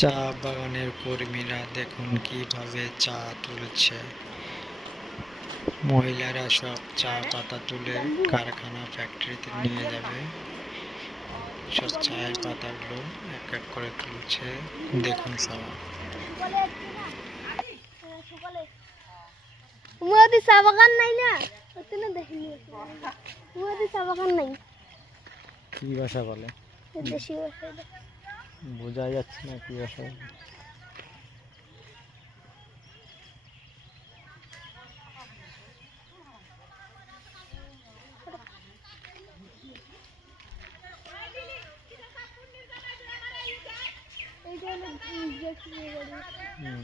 চা বাগানের কর্মীরা দেখুন কিভাবে চা তুলছে। মহিলারা সব চা পাতা তুলে কারখানা ফ্যাক্টরিতে নিয়ে যাবে। সব চায়ের পাতাগুলো এক এক করে তুলছে, দেখুন সবাই। চা বাগান নাই না, দেখিনি চা বাগান নাই। কি ভাষা বলে দেশি ভাষা বোঝা যাচ্ছে না, কি ভাষা বলে। হুম।